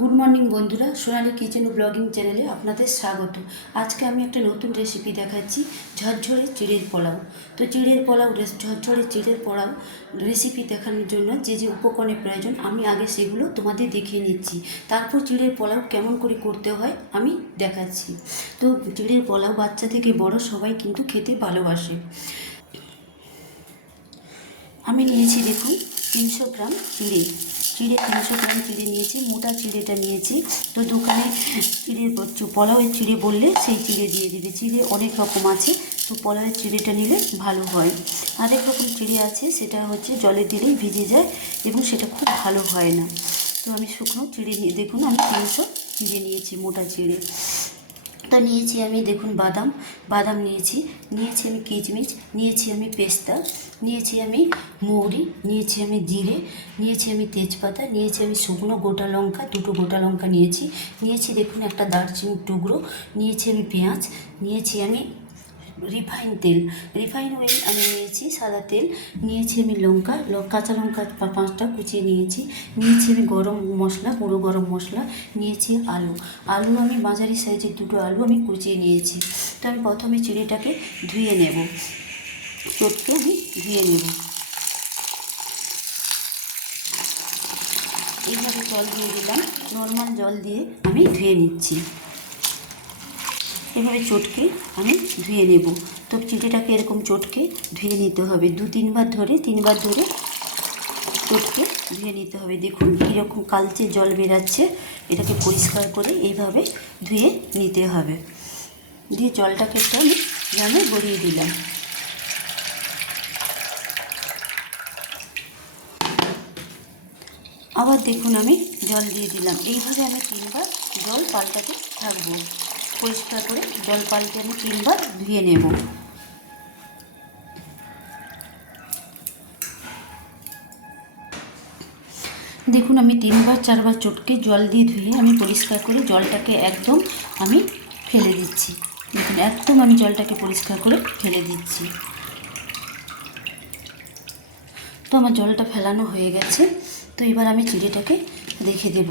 Good morning বন্ধুরা, সোনালি kitchen blogging চ্যানেলে আপনাদের স্বাগত। আজকে আমি একটা নতুন রেসিপি দেখাচ্ছি, ঝরঝরে চিড়ের পোলাও। তো চিড়ের পোলাও ঝরঝরে চিড়ের পোলাও রেসিপি দেখানোর জন্য যে যে উপকরণের প্রয়োজন আমি আগে সেগুলো তোমাদের দেখিয়ে নিচ্ছি। তারপর চিড়ের পোলাও কেমন করে করতে হয় আমি দেখাচ্ছি। তো চিড়ের পোলাও বাচ্চা থেকে বড় সবাই কিন্তু খেতে ভালোবাসে। আমি নিয়েছি দেখুন 300 গ্রাম চিড়ে। 300 গ্রাম চিড়ে নিয়েছি, মোটা চিড়েটা নিয়েছি। তো দোকানে পোলাওয়ের চিড়ে বললে সেই চিড়ে দিয়ে দেবে। চিড়ে অনেক রকম আছে, তো পোলাওয়ের চিড়েটা নিলে ভালো হয়। আরেক রকম চিড়ে আছে, সেটা হচ্ছে জলে দিলেই ভিজে যায় এবং সেটা খুব ভালো হয় না। তো আমি শুকনো চিড়ে নিয়ে দেখুন, আমি 300 চিড়ে নিয়েছি, মোটা চিড়ে। তো নিয়েছি আমি দেখুন বাদাম নিয়েছি আমি কিশমিশ নিয়েছি, আমি পেস্তা নিয়েছি, আমি মৌরি নিয়েছি, আমি জিরে নিয়েছি, আমি তেজপাতা নিয়েছি, আমি শুকনো গোটা লঙ্কা, দুটো গোটা লঙ্কা নিয়েছি দেখুন একটা দারচিনির টুকরো নিয়েছি, আমি পেঁয়াজ নিয়েছি, আমি রিফাইন অয়েল আমি নিয়েছি, সাদা তেল নিয়েছি, আমি কাঁচা লঙ্কা 5টা কুচিয়ে নিয়েছি আমি গরম মশলা, গুঁড়ো গরম মশলা নিয়েছি, আলু আমি মাঝারি সাইজের 2টো আলু আমি কুচিয়ে নিয়েছি। তো আমি প্রথমে চিড়েটাকে ধুয়ে নেব, চটকে আমি ধুয়ে নেব। এইভাবে জল দিয়ে দিলাম, নর্মাল জল দিয়ে আমি ধুয়ে নিচ্ছি। এভাবে চটকে আমি ধুয়ে নেব। তো চিড়েটাকে এরকম চটকে ধুয়ে নিতে হবে, 2-3 বার ধরে চটকে ধুয়ে নিতে হবে। দেখুন কীরকম কালচে জল বেরাচ্ছে, এটাকে পরিষ্কার করে এইভাবে ধুয়ে নিতে হবে। দিয়ে জলটাকে একটু আমি জানে গড়িয়ে দিলাম। আবার দেখুন আমি জল দিয়ে দিলাম। এইভাবে আমি 3বার জল পাল্টাতে থাকবো। পরিষ্কার করে জল পাল্টে আমি 3বার ধুয়ে নেব। দেখুন আমি 3-4বার চটকে জল দিয়ে ধুয়ে আমি পরিষ্কার করে জলটাকে একদম আমি ফেলে দিচ্ছি। দেখুন একদম আমি জলটাকে পরিষ্কার করে ফেলে দিচ্ছি। তো আমার জলটা ফেলানো হয়ে গেছে। তো এবার আমি চিড়েটাকে রেখে দেব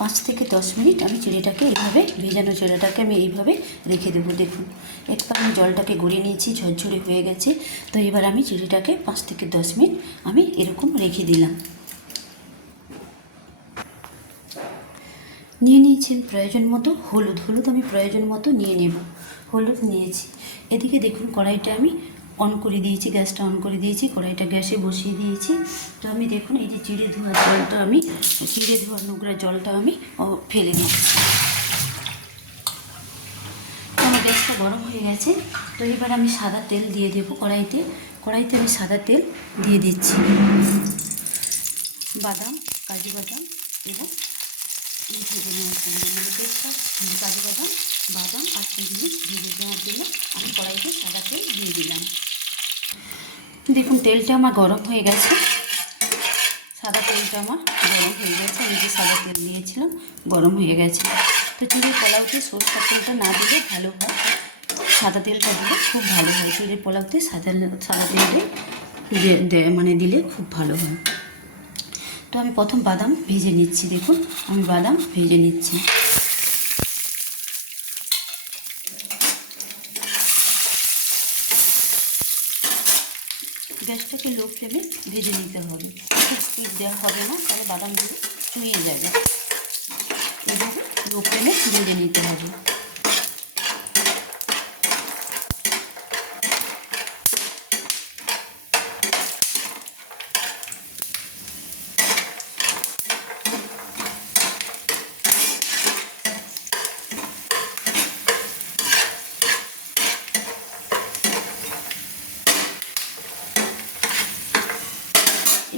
5 থেকে 10 মিনিট। আমি চিড়েটাকে এইভাবে ভেজানো চিড়েটাকে আমি এইভাবে রেখে দেবো। দেখুন একবার আমি জলটাকে গড়িয়ে নিয়েছি, ঝরঝরে হয়ে গেছে। তো এবার আমি চিড়েটাকে 5 থেকে 10 মিনিট আমি এরকম রেখে দিলাম। নিয়ে নিয়েছি প্রয়োজন মতো হলুদ আমি প্রয়োজন মতো নিয়ে নেব। হলুদ নিয়েছি। এদিকে দেখুন কড়াইটা আমি অন করে দিয়েছি, গ্যাসটা অন করে দিয়েছি, কড়াইটা গ্যাসে বসিয়ে দিয়েছি। তো আমি দেখুন এই যে চিড়ে ধোয়া নোংরা জলটা আমি ফেলে দিচ্ছি। আমার গ্যাসটা গরম হয়ে গেছে। তো এবার আমি সাদা তেল দিয়ে দেবো কড়াইতে আমি সাদা তেল দিয়ে দিচ্ছি। কাজু বাদাম এবং ভেজে নেওয়ার জন্য, মানে তেজটা কাজু বাদাম আর কিশমিশ ভেজে নেওয়ার জন্য আমি কড়াইতে সাদা তেল দিয়ে দিলাম। দেখুন তেলটা আমার গরম হয়ে গেছে, সাদা তেলটা আমার গরম হয়ে গেছে। আমি যে সাদা তেল দিয়েছিলাম গরম হয়ে গেছে। তো চিড়ের পোলাওতে সরষের তেলটা না দিলে ভালো হয়, সাদা তেলটা দিলে খুব ভালো হয়। চিড়ের পোলাওতে সাদা তেলটাই মানে দিলে খুব ভালো হয়। তো আমি প্রথম বাদাম ভেজে নিচ্ছি। দেখুন আমি বাদাম ভেজে নিচ্ছি। গ্যাসটাকে লো ফ্লেমে ভেজে নিতে হবে, খুব স্পিড দেওয়া হবে না, তাহলে বাদামগুলো চুইয়ে যাবে। এভাবে লো ফ্লেমে ভেজে নিতে হবে।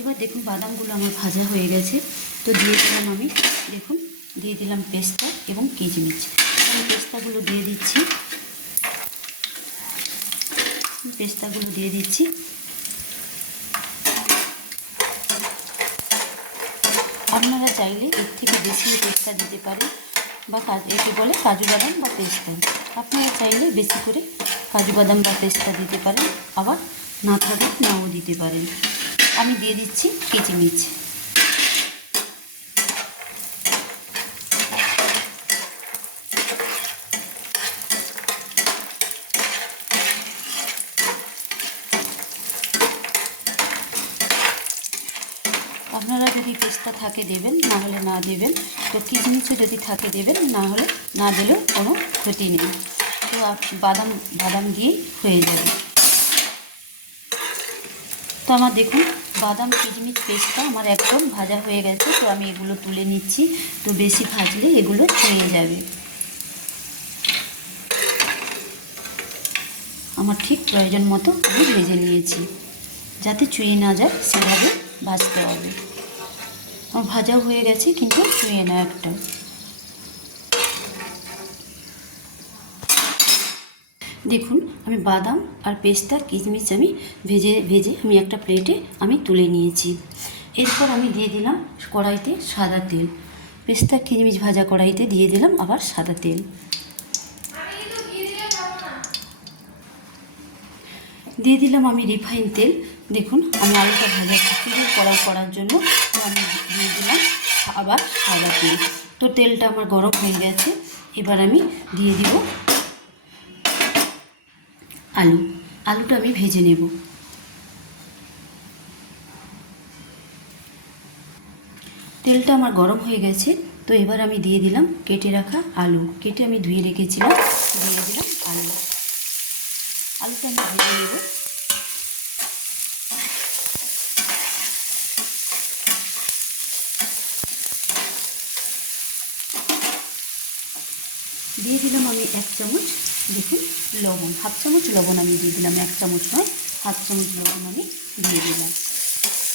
এবার দেখুন বাদামগুলো আমার ভাজা হয়ে গেছে। তো দিয়ে দিলাম পেস্তা এবং কিশমিশ। আমি পেস্তাগুলো দিয়ে দিচ্ছি। আপনারা চাইলে এর থেকে বেশি পেস্তা দিতে পারেন, বা একে বলে কাজু বাদাম বা পেস্তা। আপনারা চাইলে বেশি করে কাজু বাদাম বা পেস্তা দিতে পারেন, আবার না থাকলে নাও দিতে পারেন। আমি দিয়ে দিচ্ছি কিশমিশ। আপনারা যদি পেস্তা থাকে দেবেন, না হলে না দেবেন। তো কিশমিশও যদি থাকে দেবেন, না হলে না দিলেও কোনো ক্ষতি নেই। তো বাদাম দিয়েই হয়ে যাবে। তো আমার দেখুন বাদাম কিশমিশ পেস্তা আমার একদম ভাজা হয়ে গেছে। তো আমি এগুলো তুলে নিচ্ছি। তো বেশি ভাজলে এগুলো ছড়িয়ে যাবে। আমার ঠিক প্রয়োজন মতো আমি ভেজে নিয়েছি, যাতে চুইয়ে না যায় সেভাবে ভাজতে হবে। আমার ভাজাও হয়ে গেছে, কিন্তু চুইয়ে না একটা। দেখুন আমি বাদাম আর পেস্তা কিশমিশ আমি ভেজে আমি একটা প্লেটে আমি তুলে নিয়েছি। এরপর আমি দিয়ে দিলাম কড়াইতে সাদা তেল। পেস্তা কিশমিশ ভাজা কড়াইতে দিয়ে দিলাম আবার সাদা তেল। দিয়ে দিলাম আমি রিফাইন তেল। দেখুন আমি আলুটা ভাজা করার জন্য তো আমি দিয়ে দিলাম আবার সাদা তেল। তো তেলটা আমার গরম হয়ে গেছে। এবার আমি দিয়ে দিব আলুটা আমি ভেজে নেব। তেলটা আমার গরম হয়ে গেছে। তো এবার আমি দিয়ে দিলাম কেটে রাখা আলু। কেটে আমি ধুয়ে রেখেছিলাম, দিয়ে দিলাম আলুটা আমি ভেজে নেব। দিয়ে দিলাম আমি 1 চামচ দেখুন লবণ, হাফ চামচ লবণ আমি দিয়ে দিলাম, 1 চামচ নয়, হাফ চামচ লবণ আমি দিয়ে দিলাম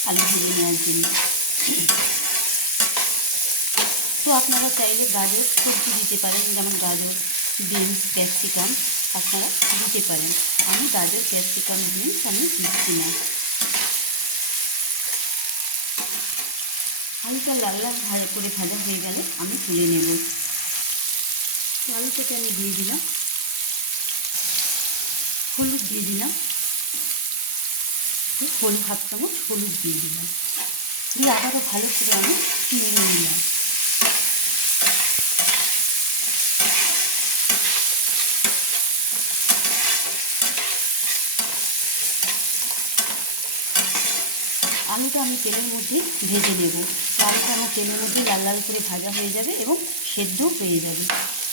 আলু ভেজে নেওয়ার জন্য। তো আপনারা চাইলে গাজর সবজি দিতে পারেন, যেমন গাজর, বিনস, ক্যাপসিকাম আপনারা দিতে পারেন। আমি গাজর, ক্যাপসিকাম, বিনস আমি দিচ্ছি না। আলুটা লাল লাল ভাজা হয়ে গেলে আমি তুলে নেব। আলুটাকে আমি দিয়ে দিলাম, হলুদ দিয়ে দিলাম, হাফ চামচ হলুদ দিয়ে দিলাম, দিয়ে আবারও ভালো করে আমি নেড়ে নিলাম। আলুটা আমি তেলের মধ্যে ভেজে নেব। আলুটা আমার তেলের মধ্যে লাল লাল করে ভাজা হয়ে যাবে এবং সেদ্ধ হয়ে যাবে।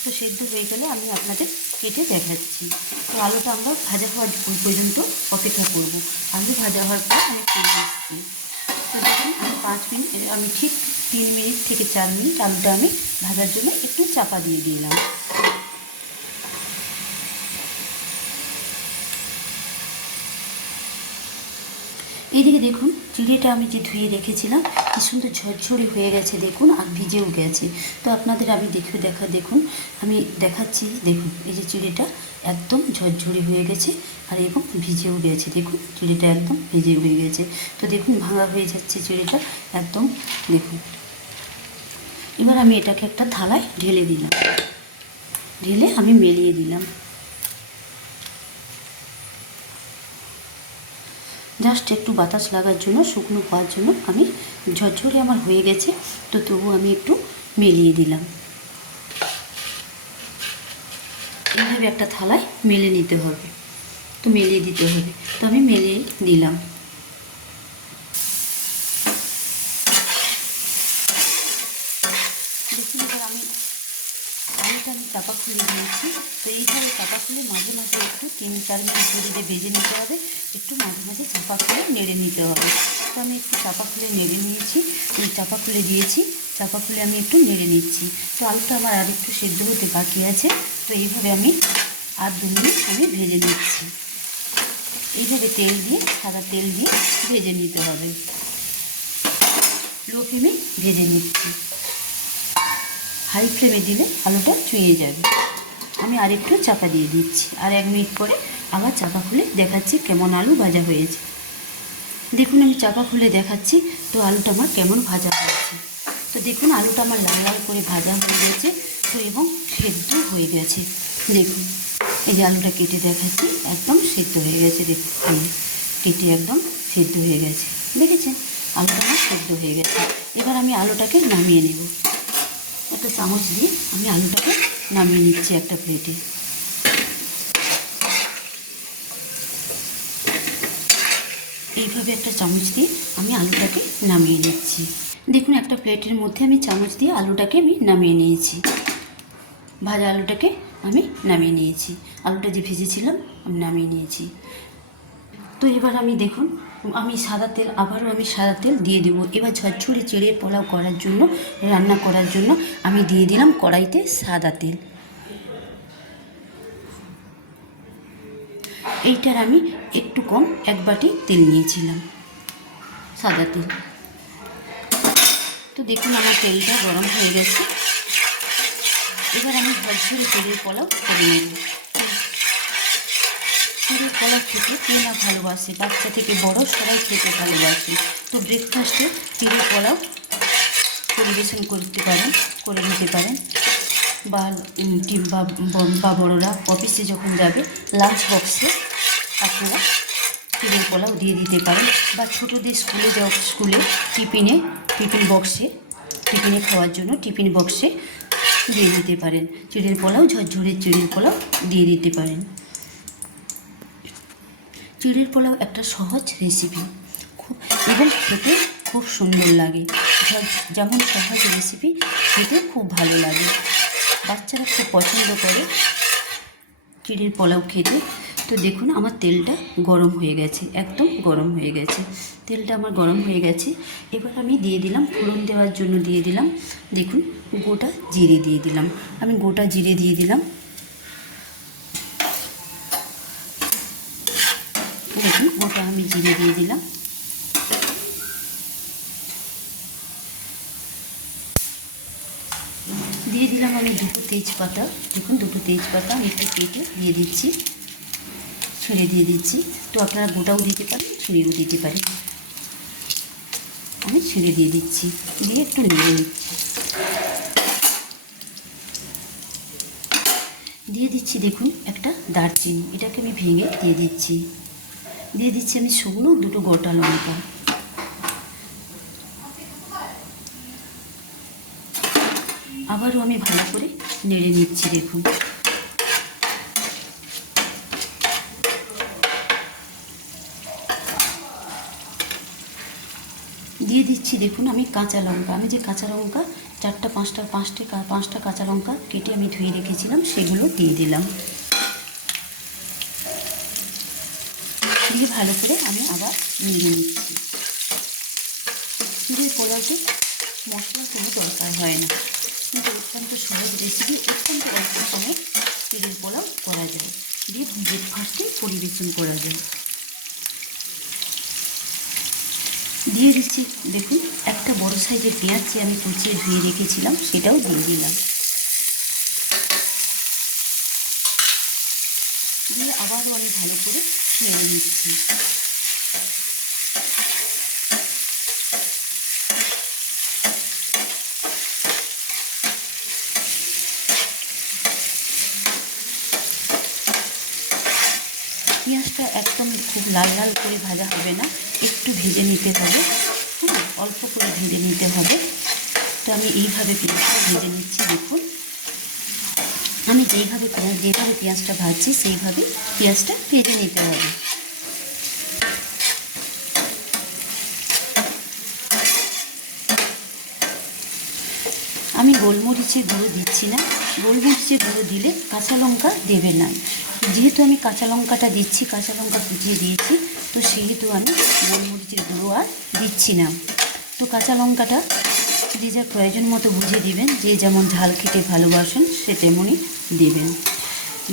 তো সেদ্ধ হয়ে গেলে আমি আপনাদের কেটে দেখাচ্ছি। তো আলুটা আমরা ভাজা হওয়ার পর্যন্ত অপেক্ষা করব। আলু ভাজা হওয়ার পর আমি তুলে আসছি। তো দেখুন আমি 5 মিনিট, আমি ঠিক 3 মিনিট থেকে 4 মিনিট আলুটা আমি ভাজার জন্য একটু চাপা দিয়ে দিলাম। এইদিকে দেখুন চিড়েটা আমি যে ধুয়ে রেখেছিলাম কি সুন্দর ঝরঝরে হয়ে গেছে দেখুন, আর ভিজেও গেছে। তো আপনাদের আমি দেখুন আমি দেখাচ্ছি। দেখুন এই যে চিড়েটা একদম ঝরঝরে হয়ে গেছে আর এবং ভিজেও গেছে। দেখুন চিড়েটা একদম ভিজে হয়ে গেছে। তো দেখুন ভাঙা হয়ে যাচ্ছে চিড়েটা একদম। দেখুন এবার আমি এটাকে একটা থালায় ঢেলে দিলাম, ঢেলে আমি মেলিয়ে দিলাম। জাস্ট একটু বাতাস লাগার জন্য, শুকনো হওয়ার জন্য আমি ঝরঝরে আমার হয়ে গেছে। তো তবু আমি একটু মেলিয়ে দিলাম। এইভাবে একটা থালায় মেলে নিতে হবে, তো মেলিয়ে দিতে হবে। তো আমি মেলিয়ে দিলাম। দেখুন এবার আমি আলুটা আমি চাপা খুলে দিয়েছি। তো এইভাবে চাপা খুলে মাঝে মাঝে একটু 3-4 মিনিট ধরে ভেজে নিতে হবে। একটু মাঝে মাঝে চাপা খুলে নেড়ে নিতে হবে। তো আমি একটু চাপা খুলে নেড়ে নিয়েছি, চাপা খুলে দিয়েছি, চাপা খুলে আমি একটু নেড়ে নিচ্ছি। তো আলুটা আমার আর একটু সেদ্ধ হতে বাকি আছে। তো এইভাবে আমি আর 2 মিনিট আমি ভেজে নিচ্ছি। এইভাবে তেল দিয়ে, সাদা তেল দিয়ে ভেজে নিতে হবে। লো ফ্লেমে ভেজে নিচ্ছি, হাই ফ্লেমে দিলে আলুটা চুইয়ে যাবে। আমি আরেকটু চাপা দিয়ে দিচ্ছি, আর 1 মিনিট পরে আবার চাপা খুলে দেখাচ্ছি কেমন আলু ভাজা হয়েছে। দেখুন আমি চাপা খুলে দেখাচ্ছি তো আলুটা আমার কেমন ভাজা হয়েছে। তো দেখুন আলুটা আমার লাল লাল করে ভাজা হয়ে গেছে, তো এবং সেদ্ধ হয়ে গেছে। দেখুন এই যে আলুটা কেটে দেখাচ্ছি একদম সেদ্ধ হয়ে গেছে। দেখুন কেটে একদম সেদ্ধ হয়ে গেছে, দেখেছেন আলুটা আমার সেদ্ধ হয়ে গেছে। এবার আমি আলুটাকে নামিয়ে নেব। একটা চামচ দিয়ে আমি আলুটাকে নামিয়ে নিচ্ছি একটা প্লেটে। এইভাবে একটা চামচ দিয়ে আমি আলুটাকে নামিয়ে নিচ্ছি। দেখুন একটা প্লেটের মধ্যে আমি চামচ দিয়ে আলুটাকে আমি নামিয়ে নিয়েছি। ভাজা আলুটাকে আমি নামিয়ে নিয়েছি, আলুটা যে ভেজেছিলাম আমি নামিয়ে নিয়েছি। তো এবার আমি দেখুন আমি সাদা তেল দিয়ে দেবো। এবার ঝরঝরে চিড়ের পোলাও করার জন্য, রান্না করার জন্য আমি দিয়ে দিলাম কড়াইতে সাদা তেল। এইটার আমি একটু কম 1 বাটি তেল নিয়েছিলাম, সাদা তেল। তো দেখুন আমার তেলটা গরম হয়ে গেছে। এবার আমি ঝরঝরে চিড়ের পোলাও করে নেব। চিড়ের পোলাও খেতে কে না ভালোবাসে, বাচ্চা থেকে বড় সবাই খেতে ভালোবাসে। তো ব্রেকফাস্টে চিড়ের পোলাও পরিবেশন করে নিতে পারেন, বা বড়োরা অফিসে যখন যাবে লাঞ্চ বক্সে আপনারা চিড়ের পোলাও দিয়ে দিতে পারেন, বা ছোটোদের স্কুলে টিফিনে খাওয়ার জন্য টিফিন বক্সে দিয়ে দিতে পারেন। চিড়ের পোলাও, ঝরঝরে চিড়ের পোলাও দিয়ে দিতে পারেন। চিড়ের পোলাও একটা সহজ রেসিপি, এবং খেতে খুব সুন্দর লাগে। যেমন সহজ রেসিপি, খেতে খুব ভালো লাগে। বাচ্চারা খুব পছন্দ করে চিড়ের পোলাও খেতে। তো দেখুন আমার তেলটা গরম হয়ে গেছে, একদম গরম হয়ে গেছে। তেলটা আমার গরম হয়ে গেছে। এবার আমি দিয়ে দিলাম, ফোড়ন দেওয়ার জন্য দিয়ে দিলাম, দেখুন গোটা জিরে দিয়ে দিলাম। আমি গোটা জিরে দিয়ে দিলাম। দেখুন গোটা আমি জিরে দিয়ে দিলাম। দিয়ে দিলাম আমি 2টো তেজপাতা। দেখুন 2টো তেজপাতা আমি একটু কেটে দিয়ে দিচ্ছি, ছেড়ে দিয়ে দিচ্ছি। তো আপনারা গোটাও দিতে পারেন, ছেড়েও দিতে পারেন। আমি ছেড়ে দিয়ে দিচ্ছি, দিয়ে একটু নেড়ে নিচ্ছি। দিয়ে দিচ্ছি দেখুন একটা দারচিনি, এটাকে আমি ভেঙে দিয়ে দিচ্ছি। দিয়ে দিচ্ছি আমি শুকনো 2টো গোটা লঙ্কা। আবারও আমি ভালো করে নেড়ে নিচ্ছি। দেখুন দিয়ে দিচ্ছি দেখুন আমি কাঁচা লঙ্কা, আমি যে কাঁচা লঙ্কা 4-5টা কাঁচা লঙ্কা কেটে আমি ধুয়ে রেখেছিলাম, সেগুলো দিয়ে দিলাম। দিয়ে ভালো করে আমি আবার নেড়ে নিচ্ছি। চিড়ের পোলাওতে মশলার কোনো দরকার হয় না, কিন্তু অত্যন্ত সহজ রেসিপি, অত্যন্ত অল্প সময়ে চিড়ের পোলাও করা যায়, দিয়ে ব্রেকফাস্টে পরিবেশন করা যায়। দিয়ে দিচ্ছি দেখুন একটা বড় সাইজের পেঁয়াজ যে আমি কুচিয়ে ধুয়ে রেখেছিলাম, সেটাও দিয়ে দিলাম। দিয়ে আবারও আমি ভালো করে নেড়ে নিচ্ছি। পেঁয়াজটা একদম খুব লাল লাল করে ভাজা হবে না, একটু ভেজে নিতে হবে, অল্প করে ভেজে নিতে হবে। তো আমি এইভাবে পেঁয়াজটা ভেজে নিচ্ছি। দেখুন আমি যেভাবে পেঁয়াজটা ভাজছি সেইভাবে পেঁয়াজটা ভেজে নিতে হবে। আমি গোলমরিচের গুঁড়ো দিচ্ছি না, গোলমরিচের গুঁড়ো দিলে কাঁচা লঙ্কা দেবে না। যেহেতু আমি কাঁচা লঙ্কাটা দিচ্ছি, কাঁচা লঙ্কা কুচিয়ে দিয়েছি, তো সেহেতু আমি গোলমরিচের গুঁড়ো আর দিচ্ছি না। তো কাঁচা লঙ্কাটা যে যার প্রয়োজন মতো বুঝে দিবেন, যে যেমন ঝাল খেতে ভালোবাসেন সে তেমনই দেবেন।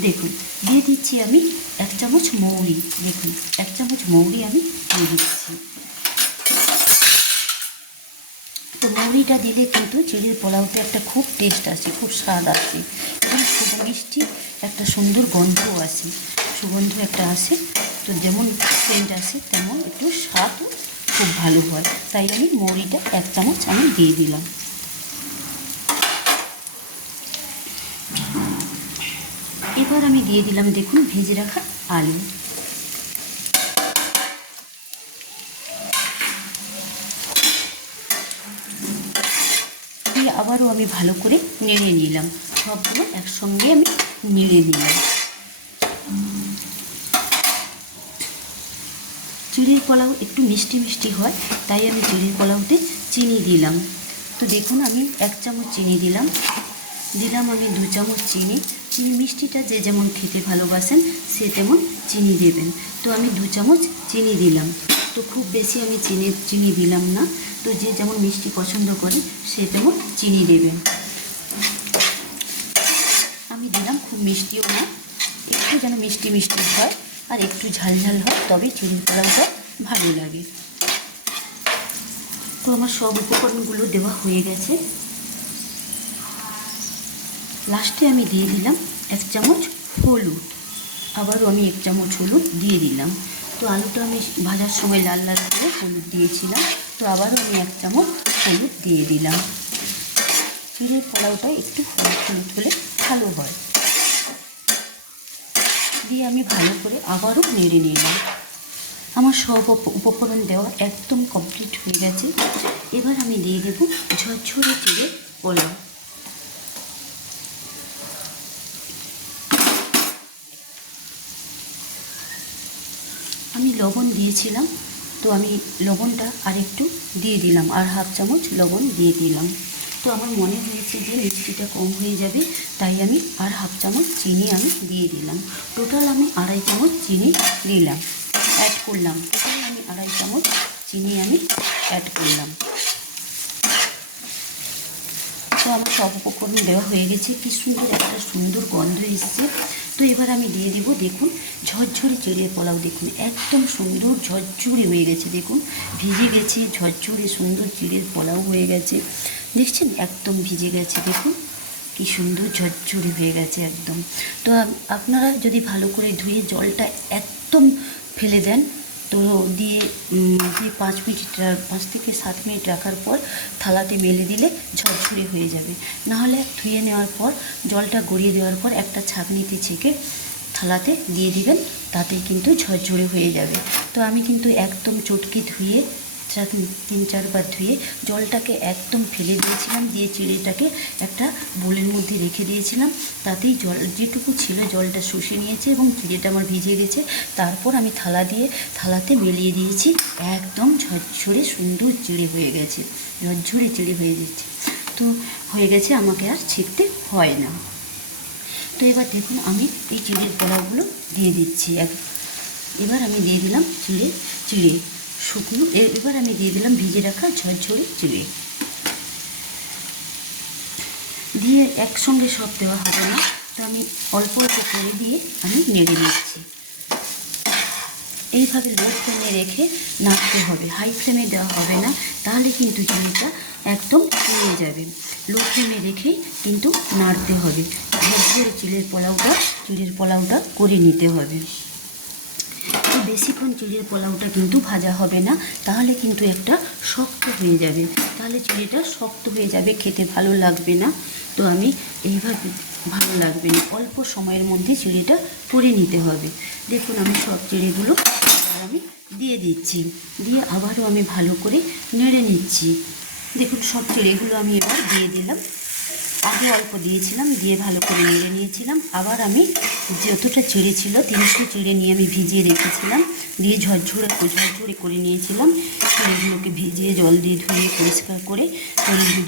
দেখুন দিয়ে দিচ্ছি আমি 1 চামচ মৌরি। দেখুন 1 চামচ মৌরি আমি দিয়ে দিচ্ছি। তো মৌরিটা দিলে কিন্তু চিড়ের পোলাওতে একটা খুব টেস্ট আসে, খুব স্বাদ আসে, এবং খুব মিষ্টি একটা সুন্দর গন্ধও আসে, সুগন্ধ একটা আসে। তো যেমন সেন্ট আসে তেমন একটু স্বাদও খুব ভালো হয়, তাই আমি মৌরিটা 1 চামচ আমি দিয়ে দিলাম। এবার আমি দিয়ে দিলাম দেখুন ভেজে রাখা আলু। দিয়ে আবারও আমি ভালো করে নেড়ে নিলাম, সবগুলো একসঙ্গে আমি নেড়ে নিলাম। চিড়ের পোলাও একটু মিষ্টি মিষ্টি হয়, তাই আমি চিড়ের পোলাওতে চিনি দিলাম। তো দেখুন আমি 1 চামচ চিনি দিলাম আমি 2 চামচ চিনি। চিনি মিষ্টিটা যে যেমন খেতে ভালোবাসেন সে তেমন চিনি দেবেন। তো আমি 2 চামচ চিনি দিলাম। তো খুব বেশি আমি চিনি দিলাম না, তো যে যেমন মিষ্টি পছন্দ করে সে তেমন চিনি দেবেন। আমি দিলাম, খুব মিষ্টিও না, একটু যেন মিষ্টি মিষ্টি হয় আর একটু ঝাল ঝাল হয়, তবে চিড়ের পোলাওটা ভালো লাগে। তো আমার সব উপকরণগুলো দেওয়া হয়ে গেছে। লাস্টে আমি দিয়ে দিলাম 1 চামচ হলুদ, আবারও আমি 1 চামচ হলুদ দিয়ে দিলাম। তো আলুটা আমি ভাজার সময় লাল লাল করে হলুদ দিয়েছিলাম, তো আবারও আমি 1 চামচ হলুদ দিয়ে দিলাম। চিড়ের পোলাওটা একটু হলুদ হলে ভালো হয়। দিয়ে আমি ভালো করে আবারও নেড়ে নিলাম। আমার সব উপকরণ দেওয়া একদম কমপ্লিট হয়ে গেছে। এবার আমি দিয়ে দেবো ঝরঝরে চিড়ের পোলাও। আমি লবণ দিয়েছিলাম, তো আমি লবণটা আরেকটু দিয়ে দিলাম, আর 1/2 চামচ লবণ দিয়ে দিলাম। তো আমার মনে হয়েছে যে মিষ্টিটা কম হয়ে যাবে, তাই আমি আর 1/2 চামচ চিনি আমি দিয়ে দিলাম। টোটাল আমি 2.5 চামচ চিনি দিলাম, অ্যাড করলাম। টোটাল আমি 2.5 চামচ চিনি আমি অ্যাড করলাম। তো আমার সব উপকরণ দেওয়া হয়ে গেছে। কি সুন্দর একটা সুন্দর গন্ধ এসছে। তো এবার আমি দিয়ে দেবো, দেখুন ঝরঝরে চিড়ের পোলাও, দেখুন একদম সুন্দর ঝরঝরে হয়ে গেছে। দেখুন ভিজে গেছে, ঝরঝরে সুন্দর চিড়ের পোলাও হয়ে গেছে। দেখছেন একদম ভিজে গেছে, দেখুন কি সুন্দর ঝরঝরে হয়ে গেছে একদম। তো আপনারা যদি ভালো করে ধুয়ে জলটা একদম ফেলে দেন, তো দিয়ে 5 থেকে 7 মিনিট রাখার পর থালাতে মেলে দিলে ঝরঝরে হয়ে যাবে। নাহলে ধুয়ে নেওয়ার পর জলটা গড়িয়ে দেওয়ার পর একটা ছাঁকনিতে ছেঁকে থালাতে দিয়ে দিবেন, তাতেই কিন্তু ঝরঝরে হয়ে যাবে। তো আমি কিন্তু একদম চটকে ধুয়ে 3-4 বার ধুয়ে জলটাকে একদম ফেলে দিয়েছিলাম, দিয়ে চিড়েটাকে একটা বোলের মধ্যে রেখে দিয়েছিলাম। তাতেই জল যেটুকু ছিল জলটা শুষে নিয়েছে এবং চিড়েটা আমার ভিজে গেছে। তারপর আমি থালাতে মেলিয়ে দিয়েছি, একদম ঝরঝরে সুন্দর চিড়ে হয়ে গেছে, ঝরঝরে চিড়ে হয়ে যাচ্ছে। তো হয়ে গেছে, আমাকে আর ছেঁকতে হয় না। তো এবার দেখুন আমি এই চিড়ের পোলাওগুলো দিয়ে দিচ্ছি। এবার আমি দিয়ে দিলাম চিড়ে শুকনো। এবার আমি দিয়ে দিলাম ভিজে রাখা ঝরঝরে চিড়ে। দিয়ে একসঙ্গে সব দেওয়া হবে না, তো আমি অল্প অল্প করে দিয়ে আমি নেড়ে নিচ্ছি। এইভাবে লো ফ্লেমে রেখে নাড়তে হবে, হাই ফ্লেমে দেওয়া হবে না, তাহলে কিন্তু চিড়েটা একদম পুড়ে যাবে। লো ফ্লেমে রেখেই কিন্তু নাড়তে হবে। ঝরঝরে চিড়ের পোলাওটা করে নিতে হবে। তো বেশিক্ষণ চিড়ের পোলাওটা কিন্তু ভাজা হবে না, তাহলে কিন্তু একটা শক্ত হয়ে যাবে, তাহলে চিড়েটা শক্ত হয়ে যাবে, খেতে ভালো লাগবে না। তো আমি এইভাবে ভালো লাগবে না, অল্প সময়ের মধ্যে চিড়েটা করে নিতে হবে। দেখুন আমি সব চিড়েগুলো আমি দিয়ে দিচ্ছি, দিয়ে আবারও আমি ভালো করে নেড়ে নিচ্ছি। দেখুন সব চিড়েগুলো আমি এবার দিয়ে দিলাম। আগে অল্প দিয়েছিলাম, দিয়ে ভালো করে নেড়ে নিয়েছিলাম। আবার আমি যতটা চিড়ে ছিল 300 চিড়ে নিয়ে আমি ভিজিয়ে রেখেছিলাম, দিয়ে ঝরঝরে করে নিয়েছিলাম। চিড়েগুলোকে ভিজিয়ে জল দিয়ে ধুয়ে পরিষ্কার করে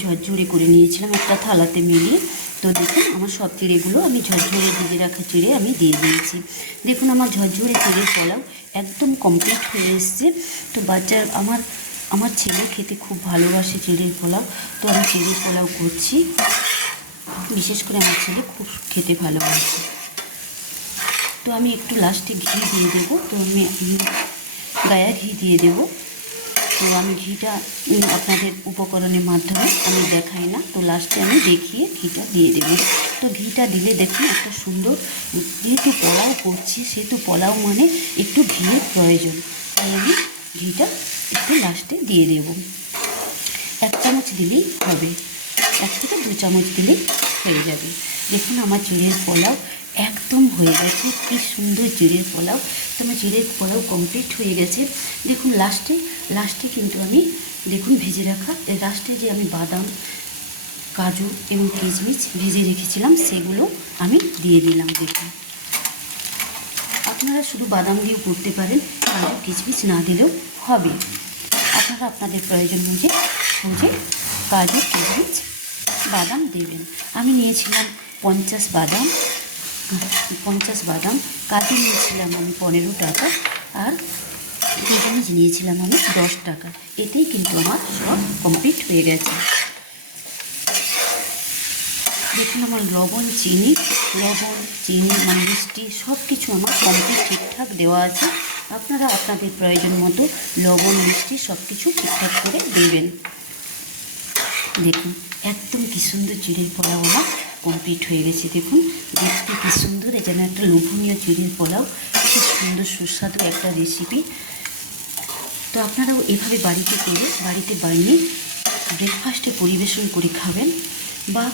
ঝরঝরে করে নিয়েছিলাম একটা থালাতে মিলিয়ে। তো দেখুন আমার সব চিড়েগুলো আমি ঝরঝরে ভিজে রাখা চিড়ে আমি দিয়ে দিয়েছি। দেখুন আমার ঝরঝরে চিড়ের পোলাও একদম কমপ্লিট হয়ে এসছে। তো আমার ছেলে খেতে খুব ভালোবাসে চিড়ের পোলাও, তো আমি চিড়ের পোলাও করছি। বিশেষ করে আমার ছেলে খুব খেতে ভালোবাসে। তো আমি একটু লাস্টে ঘি দিয়ে দেবো, তো আমি গায়া ঘি দিয়ে দেবো। তো আমি ঘিটা আপনাদের উপকরণের মাধ্যমে আমি দেখাই না, তো লাস্টে আমি দেখিয়ে ঘিটা দিয়ে দেবো। তো ঘিটা দিলে দেখুন একটা সুন্দর, যেহেতু পোলাও করছি সেহেতু পোলাও মানে একটু ঘিয়ের প্রয়োজন, তাই আমি ঘিটা একটু লাস্টে দিয়ে দেব। 1 চামচ দিলেই হবে, 1 থেকে 2 চামচ দিলেই হয়ে যাবে। দেখুন আমার চিড়ের পোলাও একদম হয়ে গেছে, কি সুন্দর চিড়ের পোলাও। তো আমার চিড়ের পোলাও কমপ্লিট হয়ে গেছে। দেখুন লাস্টে কিন্তু আমি দেখুন ভেজে রাখা লাস্টে যে আমি বাদাম, কাজু এবং কিশমিশ ভেজে রেখেছিলাম সেগুলো আমি দিয়ে দিলাম। দেখুন আপনারা শুধু বাদাম দিয়েও করতে পারেন, কাজু কিশমিশ না দিলেও হবে। আপনারা আপনাদের প্রয়োজন বুঝে কাজু কিশমিশ বাদাম দেবেন। আমি নিয়েছিলাম 50 বাদাম, কাজু নিয়েছিলাম আমি 15 টাকা, আর কিশমিশ নিয়েছিলাম আমি 10 টাকা। এতেই কিন্তু আমার সব কমপ্লিট হয়ে গেছে। দেখুন আমার লবণ চিনি মানে মিষ্টি সব কিছু আমার কমপ্লিট ঠিকঠাক দেওয়া আছে। আপনারা আপনাদের প্রয়োজন মতো লবণ মিষ্টি সব কিছু ঠিকঠাক করে দেবেন। দেখুন একদম কী সুন্দর চিড়ের পোলাও আমার কমপ্লিট হয়ে গেছে। দেখুন দেখতে কী সুন্দর, এ যেন একটা লোভনীয় চিড়ের পোলাও, খুব সুন্দর সুস্বাদু একটা রেসিপি। তো আপনারাও এভাবে বাড়িতে বানিয়ে ব্রেকফাস্টে পরিবেশন করে খাবেন, বা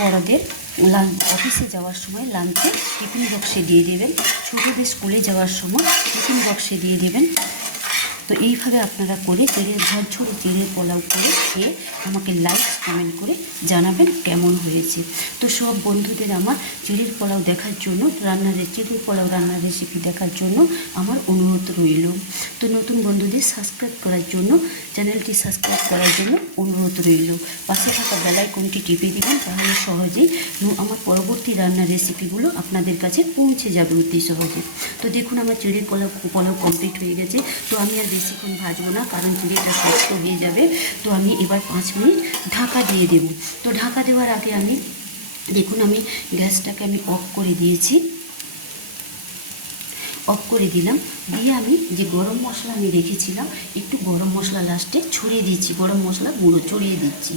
বড়দের অফিসে যাওয়ার সময় লাঞ্চে টিফিন বক্সে দিয়ে দেবেন, ছোটোদের স্কুলে যাওয়ার সময় টিফিন বক্সে দিয়ে দেবেন। তো এইভাবে আপনারা করে ঝরঝরে চিড়ের পোলাও করে খেয়ে আমাকে লাইক কমেন্ট করে জানাবেন কেমন হয়েছে। তো সব বন্ধুদের আমার চিড়ের পোলাও দেখার জন্য চিড়ের পোলাও রান্নার রেসিপি দেখার জন্য আমার অনুরোধ রইল। তো নতুন বন্ধুদের সাবস্ক্রাইব করার জন্য, চ্যানেলটি সাবস্ক্রাইব করার জন্য অনুরোধ রইল। পাশে থাকা বেল আইকনটি টিপে দিবেন, তাহলে সহজেই আমার পরবর্তী রান্নার রেসিপিগুলো আপনাদের কাছে পৌঁছে যাবে অতি সহজে। তো দেখুন আমার চিড়ের পোলাও কমপ্লিট হয়ে গেছে। তো আমি আর বেশিক্ষণ ভাজবো না, কারণ চিড়েটা শক্ত হয়ে যাবে। তো আমি এবার 5 মিনিট ঢাকা দিয়ে দেব। তো ঢাকা দেওয়ার আগে আমি আমি গ্যাসটাকে আমি অফ করে দিলাম। দিয়ে আমি যে গরম মশলা আমি রেখেছিলাম, একটু গরম মশলা লাস্টে ছড়িয়ে দিচ্ছি, গরম মশলা গুঁড়ো ছড়িয়ে দিচ্ছি।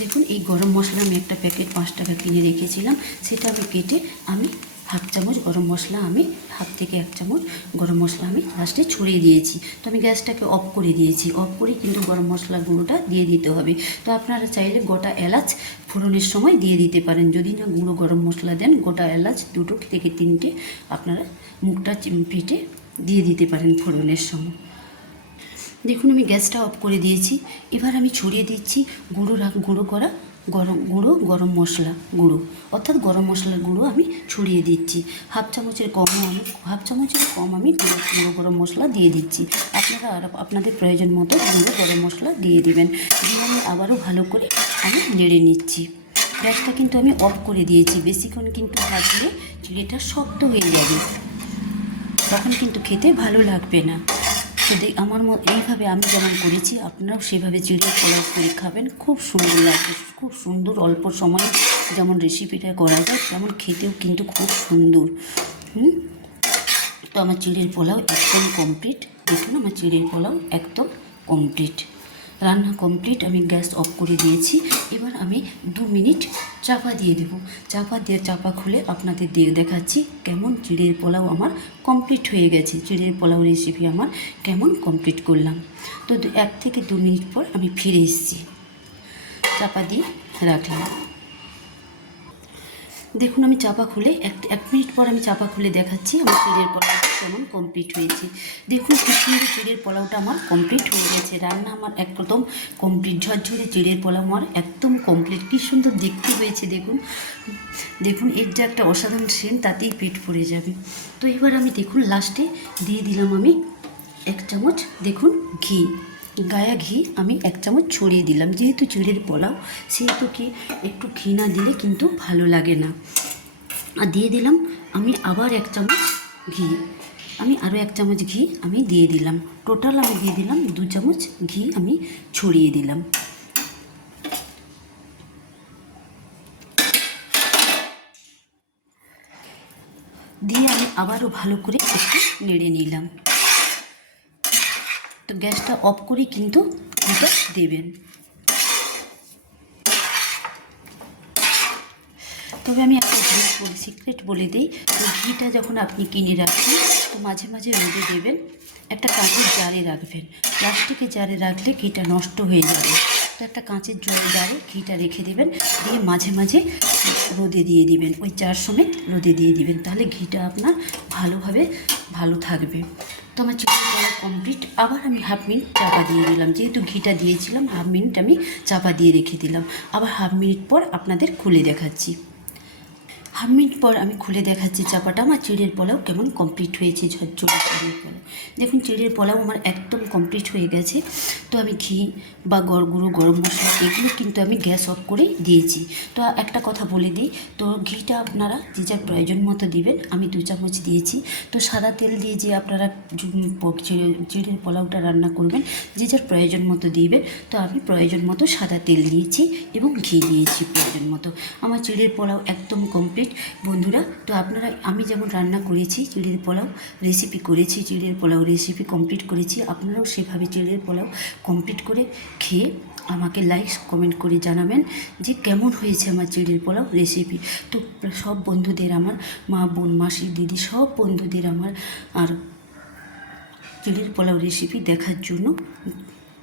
দেখুন এই গরম মশলা আমি একটা প্যাকেট 5 টাকা কিনে রেখেছিলাম, সেটা আমি কেটে আমি হাফ চামচ গরম মশলা, আমি হাফ থেকে 1 চামচ গরম মশলা আমি লাস্টে ছড়িয়ে দিয়েছি। তো আমি গ্যাসটাকে অফ করে দিয়েছি, অফ করে কিন্তু গরম মশলা গুঁড়োটা দিয়ে দিতে হবে। তো আপনারা চাইলে গোটা এলাচ ফোড়নের সময় দিয়ে দিতে পারেন। যদি না গুঁড়ো গরম মশলা দেন, গোটা এলাচ 2 থেকে 3টে আপনারা মুখটা চিমপিটে দিয়ে দিতে পারেন ফোড়নের সময়। দেখুন আমি গ্যাসটা অফ করে দিয়েছি। এবার আমি ছড়িয়ে দিচ্ছি গুঁড়ো করা গরম মশলা গুঁড়ো, অর্থাৎ গরম মশলার গুঁড়ো আমি ছড়িয়ে দিচ্ছি। হাফ চামচের কম আমি গুঁড়ো গরম মশলা দিয়ে দিচ্ছি। আপনারা আর আপনাদের প্রয়োজন মতো গুঁড়ো গরম মশলা দিয়ে দিবেন। দিয়ে আমি আবারও ভালো করে আমি নেড়ে নিচ্ছি। গ্যাসটা কিন্তু আমি অফ করে দিয়েছি। বেশিক্ষণ কিন্তু ভাজলে চিড়েটা শক্ত হয়ে যাবে, তখন কিন্তু খেতে ভালো লাগবে না। তো এইভাবে আমি যেমন করেছি, আপনারাও সেভাবে চিড়ের পোলাও করে খাবেন, খুব সুন্দর লাগবে, খুব সুন্দর। অল্প সময়ে যেমন রেসিপিটা করা যায়, তেমন খেতেও কিন্তু খুব সুন্দর। তো আমার চিড়ের পোলাও একদম কমপ্লিট। দেখুন আমার চিড়ের পোলাও একদম কমপ্লিট, রান্না কমপ্লিট। আমি গ্যাস অফ করে দিয়েছি। এবার আমি 2 মিনিট চাপা দিয়ে দেবো। চাপা খুলে আপনাদের দেখাচ্ছি কেমন চিড়ের পোলাও আমার কমপ্লিট হয়ে গেছে। চিড়ের পোলাও রেসিপি আমার কেমন কমপ্লিট করলাম। তো 1 থেকে 2 মিনিট পর আমি ফিরে এসেছি, চাপা দিয়ে রাখলাম। দেখুন আমি চাপা খুলে 1 মিনিট পর আমি চাপা খুলে দেখাচ্ছি আমার চিড়ের পোলাওটা কেমন কমপ্লিট হয়েছে। দেখুন খুব সুন্দর চিড়ের পোলাওটা আমার কমপ্লিট হয়ে গেছে। রান্না আমার একদম কমপ্লিট, ঝরঝরে চিড়ের পোলাও আমার একদম কমপ্লিট। কী সুন্দর দেখতে হয়েছে দেখুন এর যে একটা অসাধারণ সেন্ট, তাতেই পেট ভরে যাবে। তো এবার আমি দেখুন লাস্টে দিয়ে দিলাম আমি 1 চামচ দেখুন গায়া ঘি আমি 1 চামচ ছড়িয়ে দিলাম। যেহেতু চিড়ের পোলাও, সেহেতু একটু ঘি না দিলে কিন্তু ভালো লাগে না। আর দিয়ে দিলাম আমি আবার 1 চামচ ঘি, আমি আরও 1 চামচ ঘি আমি দিয়ে দিলাম। টোটাল আমি দিয়ে দিলাম 2 চামচ ঘি আমি ছড়িয়ে দিলাম। দিয়ে আমি আবারও ভালো করে একটু নেড়ে নিলাম। তো গ্যাসটা অফ করে কিন্তু ঘিটা দেবেন। তবে আমি একটা সিক্রেট বলে দিই, তো ঘিটা যখন আপনি কিনে রাখবেন, তো মাঝে মাঝে রোদে দেবেন, একটা কাঁচের জারে রাখবেন। প্লাস্টিকের জারে রাখলে ঘিটা নষ্ট হয়ে যাবে। তো একটা কাঁচের জারে ঘিটা রেখে দেবেন, দিয়ে মাঝে মাঝে রোদে দিয়ে দিবেন, ওই জার সমেত রোদে দিয়ে দিবেন, তাহলে ঘিটা আপনার ভালোভাবে ভালো থাকবে। তো আমার চিকেন পোলাও কমপ্লিট। আবার আমি 1/2 মিনিট চাপা দিয়ে দিলাম, যেহেতু ঘিটা দিয়েছিলাম 1/2 মিনিট আমি চাপা দিয়ে রেখে দিলাম। আবার 1/2 মিনিট পর আপনাদের খুলে দেখাচ্ছি। হাফ মিনিট পর আমি খুলে দেখাচ্ছি চাপাটা, আমার চিড়ের পোলাও কেমন কমপ্লিট হয়েছে, ঝরঝরে চিড়ের পোলাও। দেখুন চিড়ের পোলাও আমার একদম কমপ্লিট হয়ে গেছে। তো আমি ঘি বা গুঁড়ো গরম মশলা এগুলো কিন্তু আমি গ্যাস অফ করে দিয়েছি। তো একটা কথা বলে দিই, তো ঘিটা আপনারা যে যার প্রয়োজন মতো দিবেন, আমি 2 চামচ দিয়েছি। তো সাদা তেল দিয়ে যে আপনারা চিড়ের পোলাওটা রান্না করবেন যে যার প্রয়োজন মতো দিবেন। তো আমি প্রয়োজন মতো সাদা তেল দিয়েছি এবং ঘি দিয়েছি প্রয়োজন মতো। আমার চিড়ের পোলাও একদম কমপ্লিট বন্ধুরা। তো আপনারা, আমি যেমন রান্না করেছি চিড়ের পোলাও রেসিপি করেছি, চিড়ের পোলাও রেসিপি কমপ্লিট করেছি, আপনারাও সেভাবে চিড়ের পোলাও কমপ্লিট করে খেয়ে আমাকে লাইক কমেন্ট করে জানাবেন যে কেমন হয়েছে আমার চিড়ের পোলাও রেসিপি। তো সব বন্ধুদের, আমার মা বোন মাসি দিদি সব বন্ধুদের আমার আর চিড়ের পোলাও রেসিপি দেখার জন্য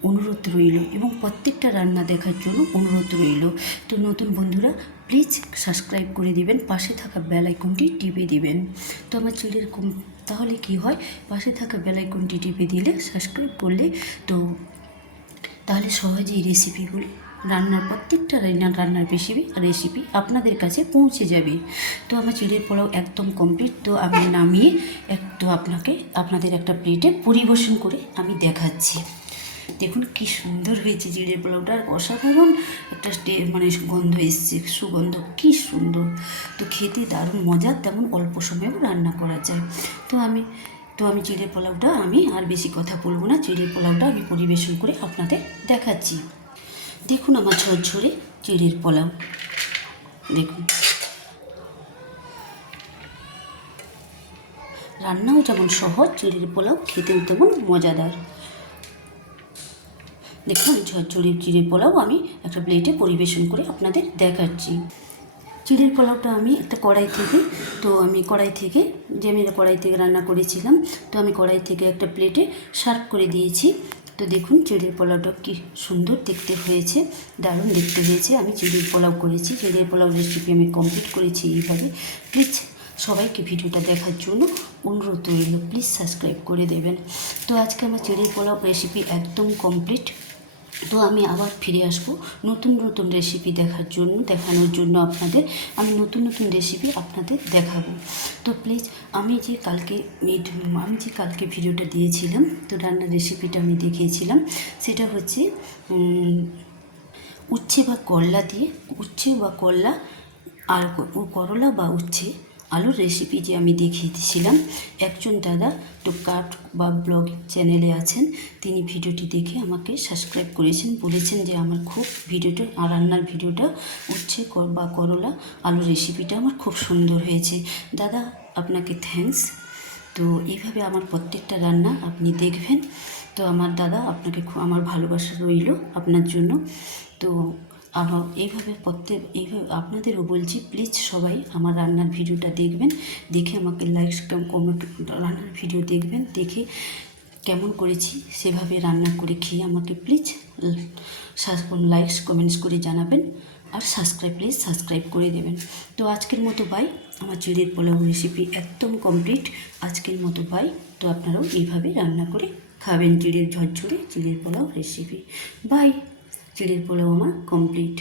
অনুরোধ রইল এবং প্রত্যেকটা রান্না দেখার জন্য অনুরোধ রইল। তো নতুন বন্ধুরা প্লিজ সাবস্ক্রাইব করে দিবেন, পাশে থাকা বেল আইকনটি টিপে দিবেন। তো আমার চিড়ের তাহলে কি হয়, পাশে থাকা বেল আইকনটি টিপে দিলে, সাবস্ক্রাইব করলে, তো তাহলে সহজেই রেসিপিগুলো রান্নার প্রত্যেকটা রান্নার রেসিপি আপনাদের কাছে পৌঁছে যাবে। তো আমার চিড়ের পোলাও একদম কমপ্লিট। তো আমি নামিয়ে একটু আপনাদের একটা প্লেটে পরিবেশন করে আমি দেখাচ্ছি। দেখুন কি সুন্দর হয়েছে চিড়ের পোলাওটার, অসাধারণ একটা মানে গন্ধ এসছে, সুগন্ধ কি সুন্দর। তো খেতে দারুণ মজার, তেমন অল্প সময়েও রান্না করা যায়। তো আমি চিড়ের পোলাওটা, আমি আর বেশি কথা বলবো না, চিড়ের পোলাওটা আমি পরিবেশন করে আপনাদের দেখাচ্ছি। দেখুন আমার ঝরঝরে চিড়ের পোলাও, দেখুন রান্নাও যেমন সহজ, চিড়ের পোলাও খেতেও তেমন মজাদার। দেখুন ঝরঝরে চিড়ের পোলাও আমি একটা প্লেটে পরিবেশন করে আপনাদের দেখাচ্ছি। চিড়ের পোলাওটা আমি একটা কড়াই থেকে যে আমি কড়াই থেকে রান্না করেছিলাম, তো আমি কড়াই থেকে একটা প্লেটে সার্ভ করে দিয়েছি। তো দেখুন চিড়ের পোলাওটা কি সুন্দর দেখতে হয়েছে, দারুণ দেখতে হয়েছে। আমি চিড়ের পোলাও করেছি, চিড়ের পোলাও রেসিপি আমি কমপ্লিট করেছি এইভাবে। প্লিজ সবাইকে ভিডিওটা দেখার জন্য অনুরোধ রইল, প্লিজ সাবস্ক্রাইব করে দেবেন। তো আজকে আমার চিড়ের পোলাও রেসিপি একদম কমপ্লিট। তো আমি আবার ফিরে আসবো নতুন নতুন রেসিপি দেখানোর জন্য আপনাদের। আমি নতুন নতুন রেসিপি আপনাদের দেখাবো। তো প্লিজ আমি যে কালকে ভিডিওটা দিয়েছিলাম, তো রান্নার রেসিপিটা আমি দেখিয়েছিলাম, সেটা হচ্ছে উচ্ছে বা করলা আর করলা বা উচ্ছে আলুর রেসিপি যে আমি দেখিয়েছিলাম। একজন দাদা তো কার্ট বা ব্লগ চ্যানেলে আছেন, তিনি ভিডিওটি দেখে আমাকে সাবস্ক্রাইব করেছেন, বলেছেন যে আমার খুব রান্নার ভিডিওটা উচ্ছে বা করলা আলুর রেসিপিটা আমার খুব সুন্দর হয়েছে। দাদা আপনাকে থ্যাঙ্কস। তো এইভাবে আমার প্রত্যেকটা রান্না আপনি দেখবেন। তো আমার দাদা, আপনাকে আমার ভালোবাসা রইল আপনার জন্য। তো এইভাবে আপনাদেরও বলছি, প্লিজ সবাই আমার রান্নার ভিডিওটা দেখবেন, দেখে আমাকে কমেন্ট, রান্নার ভিডিও দেখবেন, দেখে কেমন করেছি সেভাবে রান্না করে খেয়ে আমাকে প্লিজ লাইক কমেন্টস করে জানাবেন, আর প্লিজ সাবস্ক্রাইব করে দেবেন। তো আজকের মতো বাই। আমার চিড়ের পোলাও রেসিপি একদম কমপ্লিট, আজকের মতো বাই। তো আপনারাও এইভাবে রান্না করে খাবেন চিড়ের পোলাও রেসিপি। বাই। চিড়ের পোলাও আমার কমপ্লিট।